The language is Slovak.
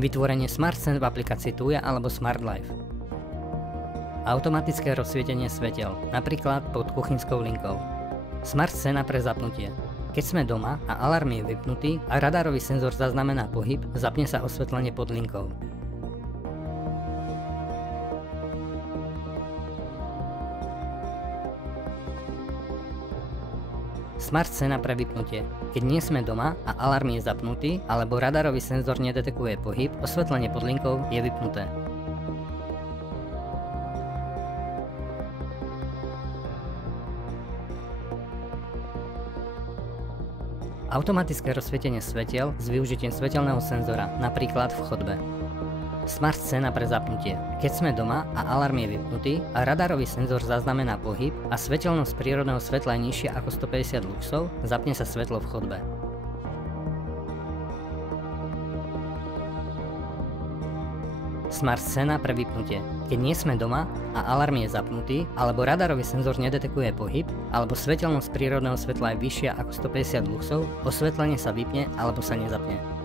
Vytvorenie Smart Scén v aplikácii Tuya alebo Smart Life. Automatické rozsvietenie svetiel, napríklad pod kuchynskou linkou. Smart Scéna pre zapnutie. Keď sme doma a alarm je vypnutý a radarový senzor zaznamená pohyb, zapne sa osvetlenie pod linkou. Smart Scéna pre vypnutie. Keď nie sme doma a alarm je zapnutý alebo radarový senzor nedetekuje pohyb, osvetlenie pod linkou je vypnuté. Automatické rozsvietenie svetiel s využitím svetelného senzora, napríklad v chodbe. Smart Scéna pre zapnutie. Keď sme doma a alarm je vypnutý a radarový senzor zaznamená pohyb a svetelnosť prírodného svetla je nižšia ako 150 luxov, zapne sa svetlo v chodbe. Smart Scéna pre vypnutie. Keď nie sme doma a alarm je zapnutý, alebo radarový senzor nedetekuje pohyb, alebo svetelnosť prírodného svetla je vyššia ako 150 luxov, osvetlenie sa vypne alebo sa nezapne.